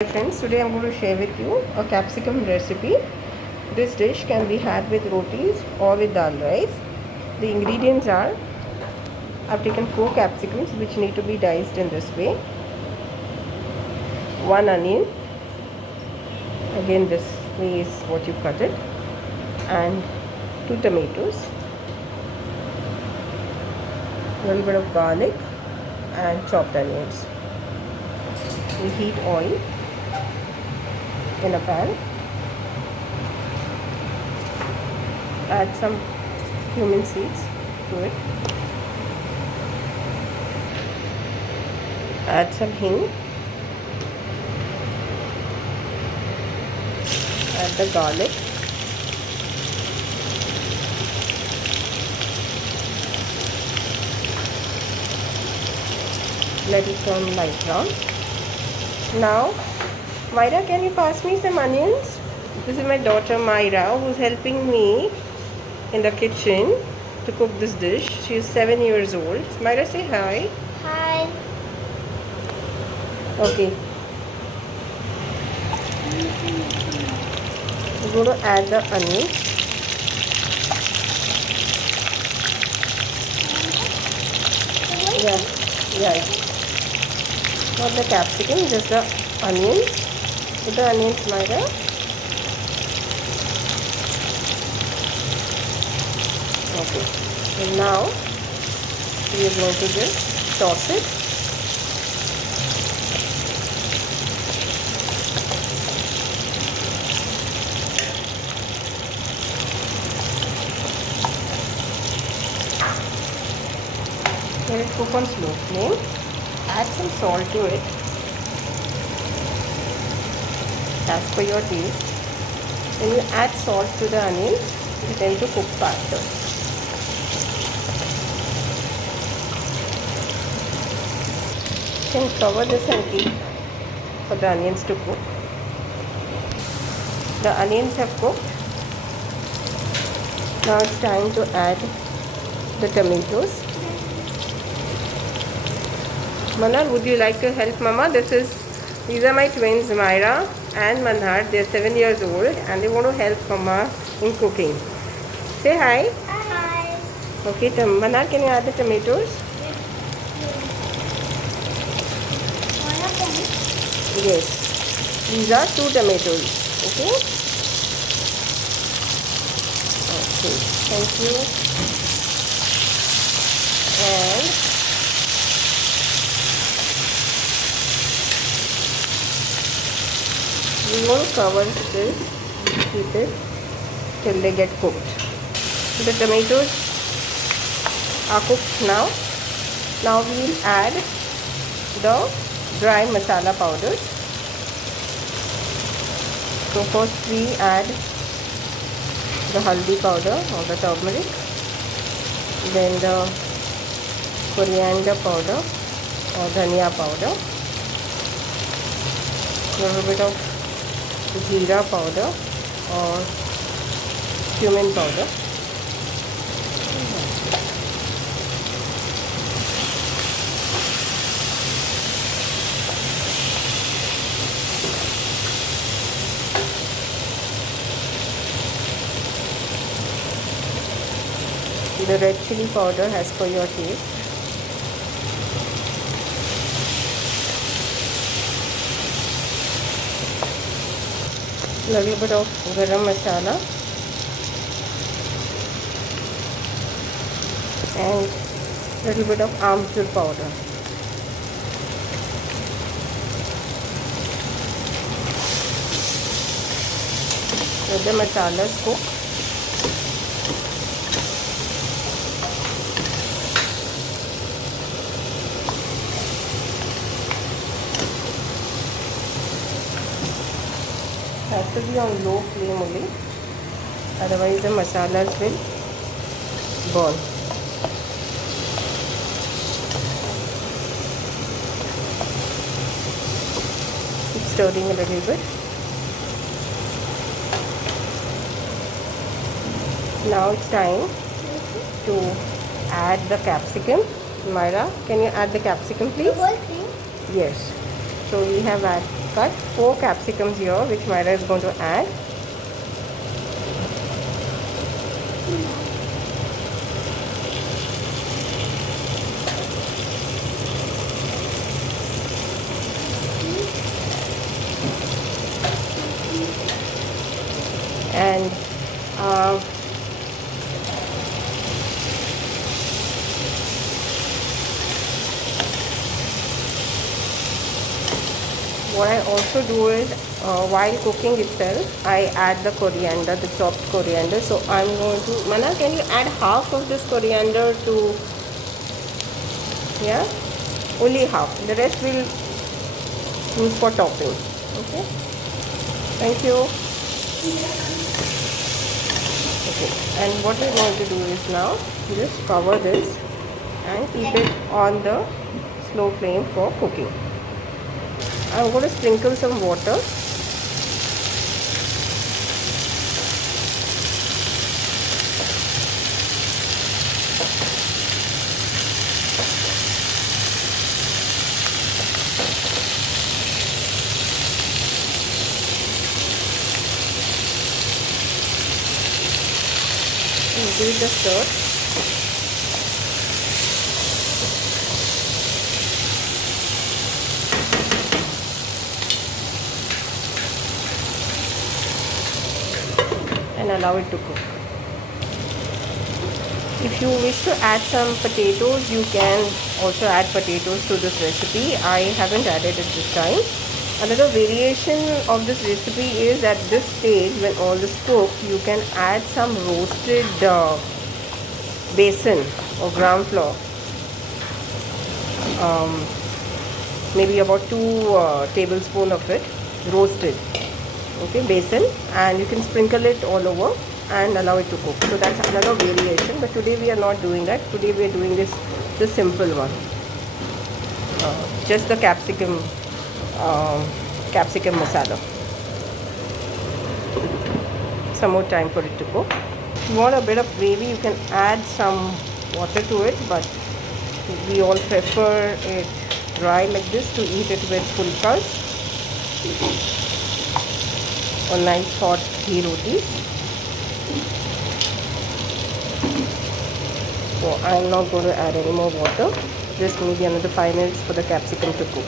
Hi friends, today I'm going to share with you a capsicum recipe. This dish can be had with rotis or with dal rice. The ingredients are: I've taken 4 capsicums which need to be diced in this way, 1 onion, again this way is what you cut it, and 2 tomatoes, a little bit of garlic and chopped onions. We heat oil in a pan, add some cumin seeds to it, add some hing, add the garlic, let it turn light brown. Now, Myra, can you pass me some onions? This is my daughter Myra, who's helping me in the kitchen to cook this dish. She is 7 years old. Myra, say hi. Hi. Okay. We're going to add the onions. Yeah. Not the capsicum, just the onions. Put the onions, Myra. Okay. And now we are going to just toss it. Let it cook on slow flame. Add some salt to it as per your taste. When you add salt to the onions, it tends to cook faster. You can cover this and keep for the onions to cook. The onions have cooked. Now it's time to add the tomatoes. Manar, would you like to help Mama? These are my twins, Myra and Manhar. They're 7 years old and they want to help Mama in cooking. Say hi. Hi. Okay, Manhar, can you add the tomatoes? Yes. These are 2 tomatoes. Okay. Okay. Thank you. And we will cover this, keep it till they get cooked. The tomatoes are cooked now. Now we will add the dry masala powders. So first we add the haldi powder or the turmeric, then the coriander powder or dhania powder, a little bit of jeera powder or cumin powder, the red chili powder as per your taste, little bit of garam masala and little bit of amchur powder. Let the masalas cook. Has to be on low flame only, otherwise the masalas will burn. Keep stirring a little bit. Now it's time to add the capsicum. Myra, can you add the capsicum please? The whole thing? Yes. So we have cut 4 capsicums here, which Myra is going to add. And what I also do is, while cooking itself, I add the coriander, the chopped coriander. So I'm going to, Mana, can you add half of this coriander to, yeah, only half. The rest we'll use for topping. Okay, thank you. Okay, and what we're going to do is now just cover this and keep it on the slow flame for cooking. I'm going to sprinkle some water. And give it a stir. And allow it to cook. If you wish to add some potatoes, you can also add potatoes to this recipe. I haven't added it this time. Another variation of this recipe is, at this stage when all is cooked, you can add some roasted besan or ground flour. Maybe about 2 tablespoons of it roasted. Okay, besan, and you can sprinkle it all over and allow it to cook. So that's another variation, but today we are not doing that. Today we are doing the simple one, just the capsicum masala. Some more time for it to cook. If you want a bit of gravy, you can add some water to it, but we all prefer it dry like this to eat it with pulkas or nice hot ghee roti. So I'm not going to add any more water. Just maybe another 5 minutes for the capsicum to cook.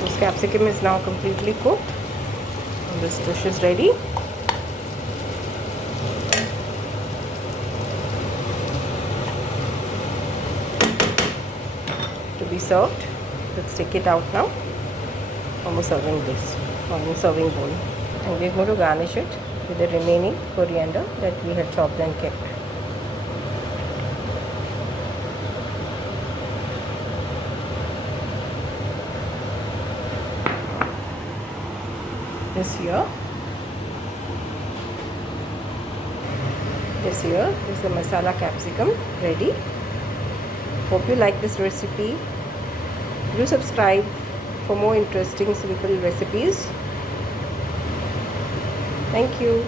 This capsicum is now completely cooked. And this dish is ready. To be served. Let's take it out now. Almost serving this, almost serving bowl, and we're going to garnish it with the remaining coriander that we had chopped and kept. This here is the masala capsicum ready. Hope you like this recipe. Do subscribe for more interesting simple recipes. Thank you.